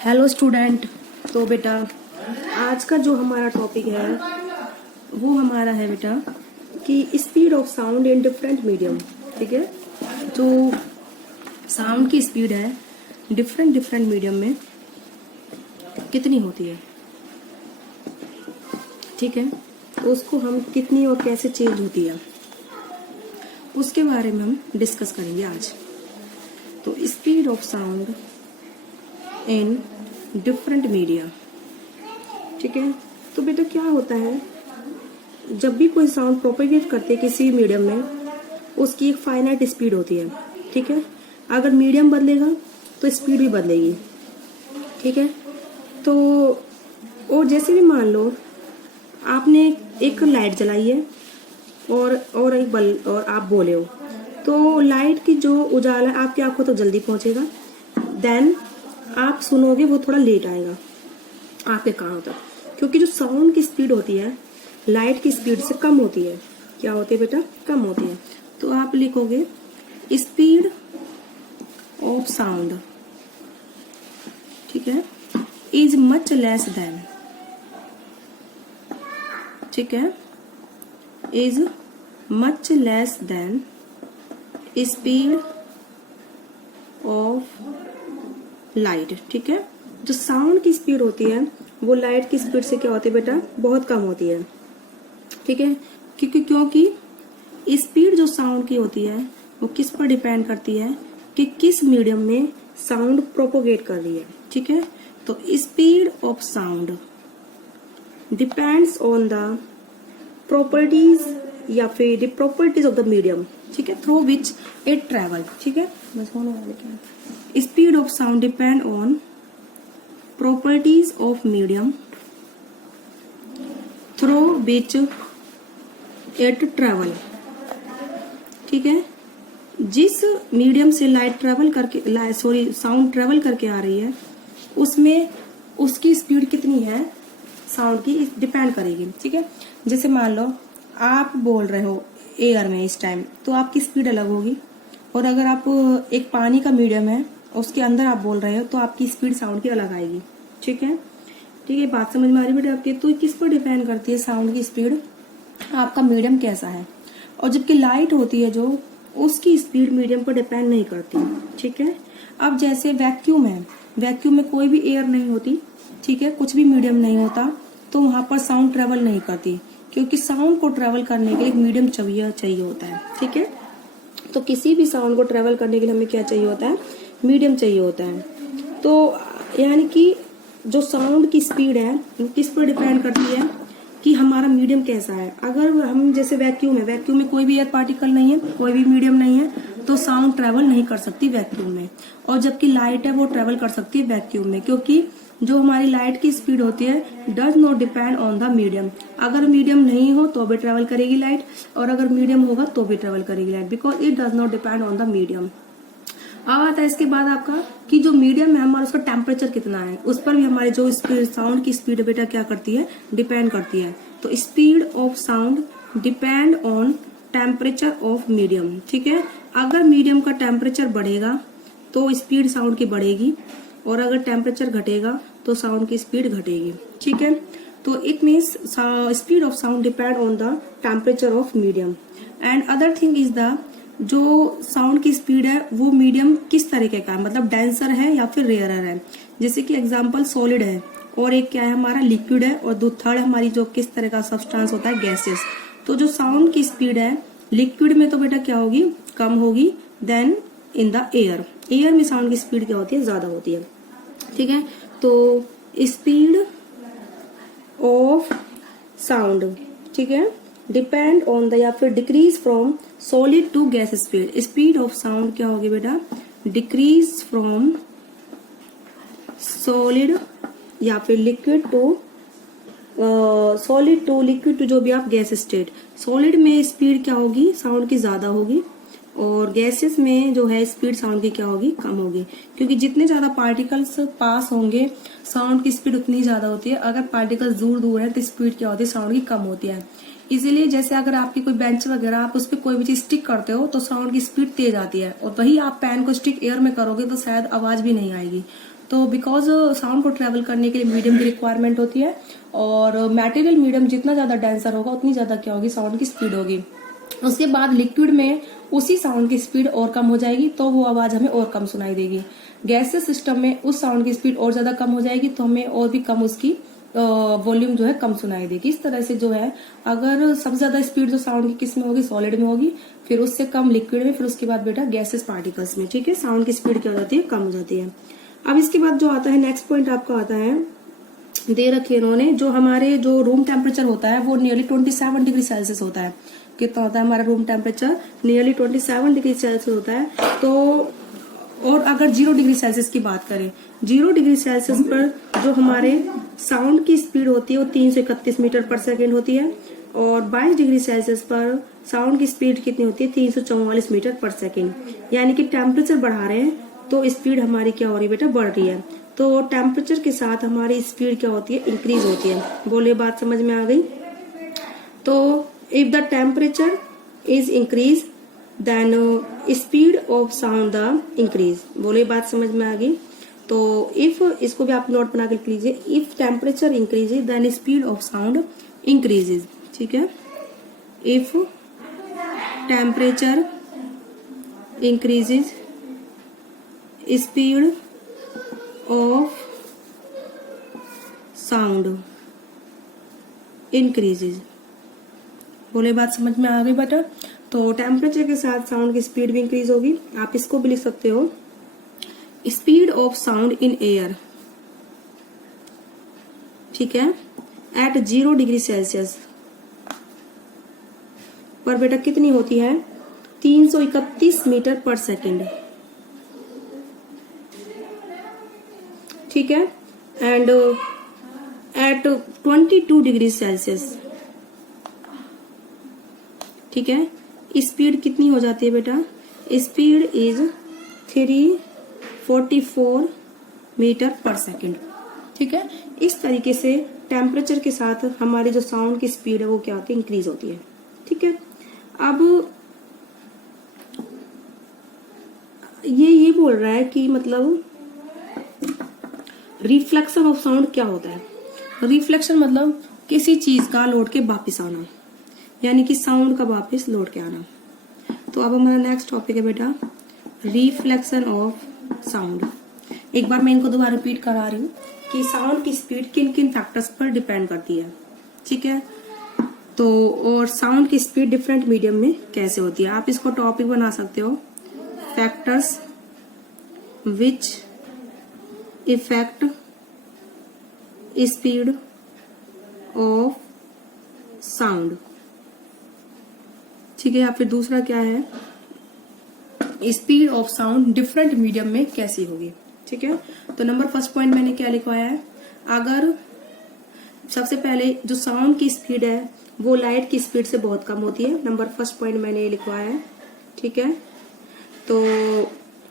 Hello student. तो बेटा आज का जो हमारा टॉपिक है वो हमारा है बेटा कि speed of sound in different medium. ठीक है, जो साउंड की स्पीड है डिफरेंट मीडियम में कितनी होती है। ठीक है, तो उसको हम कितनी और कैसे चेंज होती है उसके बारे में हम डिस्कस करेंगे आज। तो speed of sound in different media. ठीक है, तो बेटा क्या होता है, जब भी कोई साउंड प्रोपेगेट करते हैं किसी मीडियम में उसकी एक फाइनाइट स्पीड होती है। ठीक है, अगर मीडियम बदलेगा तो स्पीड भी बदलेगी। ठीक है, तो और जैसे भी मान लो आपने एक लाइट जलाई है और एक बल्ब और आप बोले हो, तो लाइट की जो उजाला आपकी आंखों तक जल्दी पहुंचेगा, देन आप सुनोगे वो थोड़ा लेट आएगा आपके कानों तक, क्योंकि जो साउंड की स्पीड होती है लाइट की स्पीड से कम होती है। क्या होती है बेटा? कम होती है। तो आप लिखोगे स्पीड ऑफ साउंड, ठीक है, इज मच लेस देन, ठीक है, is much less than speed of light. ठीक है, जो साउंड की स्पीड होती है वो लाइट की स्पीड से क्या होती है बेटा? बहुत कम होती है। ठीक है, क्योंकि स्पीड जो साउंड की होती है वो किस पर डिपेंड करती है कि किस मीडियम में साउंड प्रोपोगेट कर रही है। ठीक है, तो speed of sound depends on the properties या फिर the properties of the medium, ठीक है, थ्रू विच इट ट्रेवल। ठीक है, बस होने वाले क्या, speed of sound depend on properties of medium through which it travel. ठीक है, जिस मीडियम से लाइट ट्रेवल करके साउंड ट्रेवल करके आ रही है उसमें उसकी स्पीड कितनी है साउंड की डिपेंड करेगी। ठीक है, जैसे मान लो आप बोल रहे हो एयर में इस टाइम, तो आपकी स्पीड अलग होगी, और अगर आप एक पानी का मीडियम है उसके अंदर आप बोल रहे हो तो आपकी स्पीड साउंड की अलग आएगी। ठीक है, ठीक है, बात समझ में आ रही बेटा आपके? तो किस पर डिपेंड करती है साउंड की स्पीड? आपका मीडियम कैसा है। और जबकि लाइट होती है जो उसकी स्पीड मीडियम पर डिपेंड नहीं करती। ठीक है, अब जैसे वैक्यूम है, वैक्यूम में कोई भी एयर नहीं होती, ठीक है, कुछ भी मीडियम नहीं होता, तो वहां पर साउंड ट्रेवल नहीं करती, क्योंकि साउंड को ट्रेवल करने के लिए एक मीडियम चाहिए होता है। ठीक है, तो किसी भी साउंड को ट्रेवल करने के लिए हमें क्या चाहिए होता है? मीडियम चाहिए होता है। तो यानी कि जो साउंड की स्पीड है वो किस पर डिपेंड करती है कि हमारा मीडियम कैसा है। अगर हम जैसे वैक्यूम है, वैक्यूम में कोई भी एयर पार्टिकल नहीं है, कोई भी मीडियम नहीं है, तो साउंड ट्रेवल नहीं कर सकती वैक्यूम में। और जबकि लाइट है वो ट्रेवल कर सकती है वैक्यूम में, क्योंकि जो हमारी लाइट की स्पीड होती है does not depend on the medium. अगर मीडियम नहीं हो तो भी ट्रेवल करेगी लाइट, और अगर मीडियम होगा तो भी ट्रेवल करेगी light, because it does not depend on the medium. अब आता है इसके बाद आपका कि जो मीडियम है हमारा उसका टेम्परेचर कितना है, उस पर भी हमारी जो स्पीड साउंड की स्पीड बेटा क्या करती है? डिपेंड करती है। तो speed of sound depend on temperature of medium. ठीक है, अगर मीडियम का टेम्परेचर बढ़ेगा तो स्पीड साउंड की बढ़ेगी, और अगर टेम्परेचर घटेगा तो साउंड की स्पीड घटेगी। ठीक है, तो it means speed of sound depend on the temperature of medium. And other thing is the जो साउंड की स्पीड है वो मीडियम किस तरीके का है, मतलब डेंसर है या फिर रेयरर है। जैसे कि एग्जांपल सॉलिड है और एक क्या है हमारा लिक्विड है, और दो थर्ड हमारी जो किस तरह का सब्सटेंस होता है गैसेस। तो जो साउंड की स्पीड है लिक्विड में तो बेटा क्या होगी? कम होगी then in the air. Air में साउंड की स्पीड क्या होती है? ज्यादा होती है। ठीक है, तो स्पीड ऑफ साउंड, ठीक है, डिपेंड ऑन द या फिर decrease from solid to gas speed. Speed of sound क्या होगी बेटा? डिक्रीज फ्रॉम सॉलिड या फिर liquid to solid to liquid to जो भी आप गैस स्टेट। सॉलिड में स्पीड क्या होगी? साउंड की ज्यादा होगी, और गैसेस में जो है स्पीड साउंड की क्या होगी? कम होगी, क्योंकि जितने ज्यादा पार्टिकल्स पास होंगे साउंड की स्पीड उतनी ज्यादा होती है। अगर पार्टिकल्स दूर दूर है तो स्पीड क्या होती है? साउंड की कम होती है। इसीलिए जैसे अगर आपकी कोई बेंच वगैरह आप उस पर कोई भी चीज स्टिक करते हो तो साउंड की स्पीड तेज आती है, और वही आप पेन को स्टिक एयर में करोगे तो शायद आवाज भी नहीं आएगी। तो बिकॉज साउंड को ट्रेवल करने के लिए मीडियम की रिक्वायरमेंट होती है, और मटेरियल मीडियम जितना ज्यादा डेंसर होगा उतनी ज्यादा क्या होगी, साउंड की स्पीड होगी। उसके बाद लिक्विड में उसी साउंड की स्पीड और कम हो जाएगी तो वो आवाज हमें और कम सुनाई देगी। गैसेस सिस्टम में उस साउंड की स्पीड और ज्यादा कम हो जाएगी तो हमें और भी कम उसकी वॉल्यूम जो है कम सुनाई देगी। इस तरह से जो है, अगर सबसे ज्यादा स्पीड जो साउंड की किस में होगी, सॉलिड में होगी, फिर उससे कम लिक्विड में, फिर उसके बाद बेटा गैसेस पार्टिकल्स में। ठीक है, साउंड की स्पीड क्या हो जाती है, कम हो जाती है। अब इसके बाद जो आता है नेक्स्ट पॉइंट आपका आता है, दे रखी है इन्होंने, जो हमारे जो रूम टेम्परेचर होता है वो नियरली 27 डिग्री सेल्सियस होता है। कितना होता है हमारा room temperature, nearly 27 degree Celsius होता है। तो और अगर 0 डिग्री सेल्सियस की बात करें, 0 डिग्री सेल्सियस पर जो हमारे साउंड की स्पीड होती है वो 331 मीटर पर सेकेंड होती है, और 22 डिग्री सेल्सियस पर साउंड की स्पीड कितनी होती है, 344 मीटर पर सेकेंड। यानी कि टेम्परेचर बढ़ा रहे हैं तो स्पीड हमारी क्या हो रही है बेटा, बढ़ रही है। तो टेम्परेचर के साथ हमारी स्पीड क्या होती है, इंक्रीज होती है। बोले बात समझ में आ गई। तो if the temperature is increase then speed of sound the increase. बोले बात समझ में आ गई। तो इफ, इसको भी आप नोट बना के लिख लीजिए, if temperature increases then speed of sound increases. ठीक है, if temperature increases speed of sound increases. बोले बात समझ में आ गई बेटा। तो टेम्परेचर के साथ साउंड की स्पीड भी इंक्रीज होगी। आप इसको भी लिख सकते हो, speed of sound in air, ठीक है, एट 0 डिग्री सेल्सियस पर बेटा कितनी होती है, 331 मीटर पर सेकेंड। ठीक है, एंड एट 22 डिग्री सेल्सियस, ठीक है, स्पीड कितनी हो जाती है बेटा, स्पीड इज 344 मीटर पर सेकेंड। ठीक है, इस तरीके से टेम्परेचर के साथ हमारी जो साउंड की स्पीड है वो क्या होती है, इंक्रीज होती है। ठीक है, अब ये बोल रहा है कि मतलब रिफ्लेक्शन ऑफ साउंड क्या होता है। रिफ्लेक्शन मतलब किसी चीज का लौट के वापिस आना, यानी कि साउंड का वापस लौट के आना। तो अब हमारा नेक्स्ट टॉपिक है बेटा रिफ्लेक्शन ऑफ साउंड। एक बार मैं इनको दोबारा रिपीट करा रही हूँ कि साउंड की स्पीड किन किन फैक्टर्स पर डिपेंड करती है। ठीक है, तो और साउंड की स्पीड डिफरेंट मीडियम में कैसे होती है। आप इसको टॉपिक बना सकते हो, factors which effect speed of sound. ठीक है, या फिर दूसरा क्या है, speed of sound different medium में कैसी होगी। ठीक है, तो नंबर फर्स्ट पॉइंट मैंने क्या लिखवाया है, अगर सबसे पहले जो साउंड की स्पीड है वो लाइट की स्पीड से बहुत कम होती है। नंबर फर्स्ट पॉइंट मैंने ये लिखवाया है। ठीक है, तो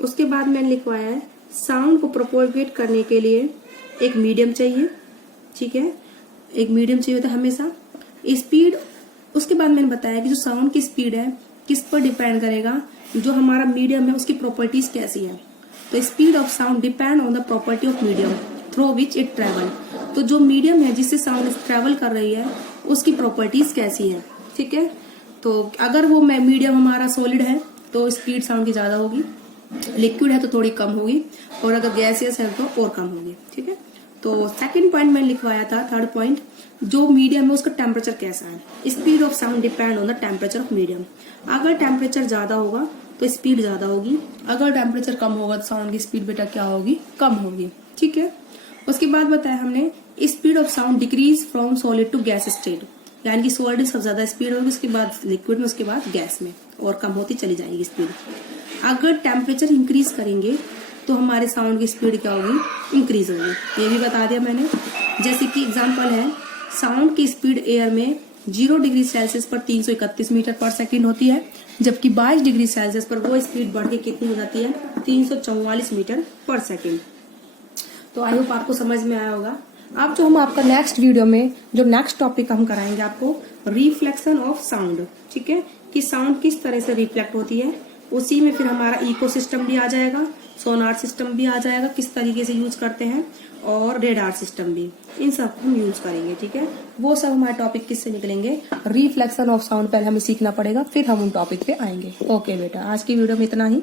उसके बाद मैंने लिखवाया है साउंड को प्रोपोगेट करने के लिए एक मीडियम चाहिए। ठीक है, एक मीडियम चाहिए होता है हमेशा। स्पीड, उसके बाद मैंने बताया कि जो साउंड की स्पीड है किस पर डिपेंड करेगा, जो हमारा मीडियम है उसकी प्रॉपर्टीज कैसी है। तो speed of sound depend on the property of medium through which it travel. तो जो मीडियम है जिससे साउंड ट्रेवल कर रही है उसकी प्रॉपर्टीज कैसी है। ठीक है, तो अगर वो मीडियम हमारा सॉलिड है तो स्पीड साउंड की ज्यादा होगी, लिक्विड है तो थोड़ी कम होगी, और अगर गैसियस है तो और कम होगी। ठीक है, तो सेकंड पॉइंट मैंने लिखवाया था, थर्ड पॉइंट, जो मीडियम है उसका टेम्परेचर कैसा है। Speed of sound depend on the temperature of medium. अगर टेम्परेचर ज्यादा होगा तो स्पीड ज्यादा होगी, अगर टेम्परेचर कम होगा तो साउंड की स्पीड बेटा क्या होगी, कम होगी। ठीक है, उसके बाद बताया हमने speed of sound decrease from solid to gas state, यानी कि सॉलिड सबसे ज्यादा स्पीड होगी, उसके बाद लिक्विड में, उसके बाद गैस में, और कम होती चली जाएगी स्पीड। अगर टेम्परेचर इंक्रीज करेंगे तो हमारे साउंड की स्पीड क्या होगी, इंक्रीज होगी। ये भी बता दिया मैंने। जैसे कि एग्जांपल है, साउंड की स्पीड एयर में 0 डिग्री सेल्सियस पर 331 मीटर पर सेकंड होती है, जबकि 22 डिग्री सेल्सियस पर वो स्पीड बढ़ के कितनी हो जाती है, 344 मीटर पर सेकंड। तो आई होप आपको समझ में आया होगा। अब जो हम आपका नेक्स्ट वीडियो में जो नेक्स्ट टॉपिक हम कराएंगे आपको, रिफ्लेक्शन ऑफ साउंड। ठीक है, कि साउंड किस तरह से रिफ्लेक्ट होती है, उसी में फिर हमारा इकोसिस्टम भी आ जाएगा, सोनार सिस्टम भी आ जाएगा, किस तरीके से यूज करते हैं, और रेडार सिस्टम भी, इन सब हम यूज करेंगे। ठीक है, वो सब हमारे टॉपिक किससे निकलेंगे, रिफ्लेक्शन ऑफ साउंड पहले हमें सीखना पड़ेगा, फिर हम उन टॉपिक पे आएंगे। ओके बेटा, आज की वीडियो में इतना ही।